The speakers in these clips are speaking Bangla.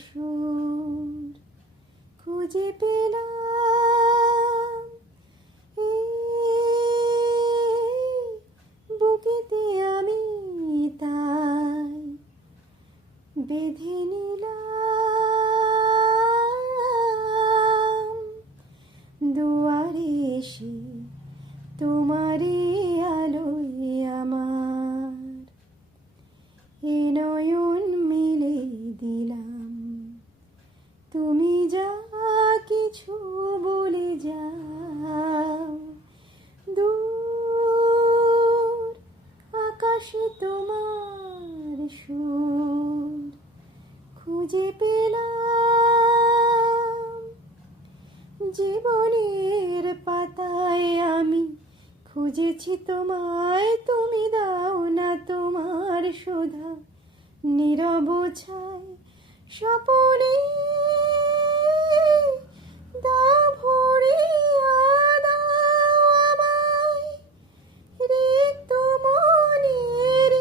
সুর খুঁজে পেলাম এই বুকেতে আমি তাই বেঁধে নিলাম দুয়ারে এসে তোমারই আলোয় আমার এ নয়ন মিলে দিলাম তুমি যা কিছু বলে যাও দূর আকাশে তোমার সুর খুঁজে পেলাম জীবনের পাতায় আমি খুঁজেছি তোমায় তুমি দাও না তোমার সুধা নীরব ছায় স্বপনে দাও ভরিয়া দাও আমায় রিক্ত মনের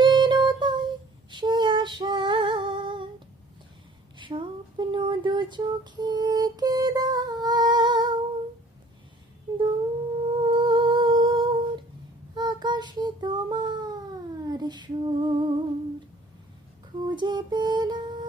দীনতায় সে আশার স্বপ্ন দু চোখে কে দাও দূর আকাশে তোমার সুর খুঁজে পেলাম।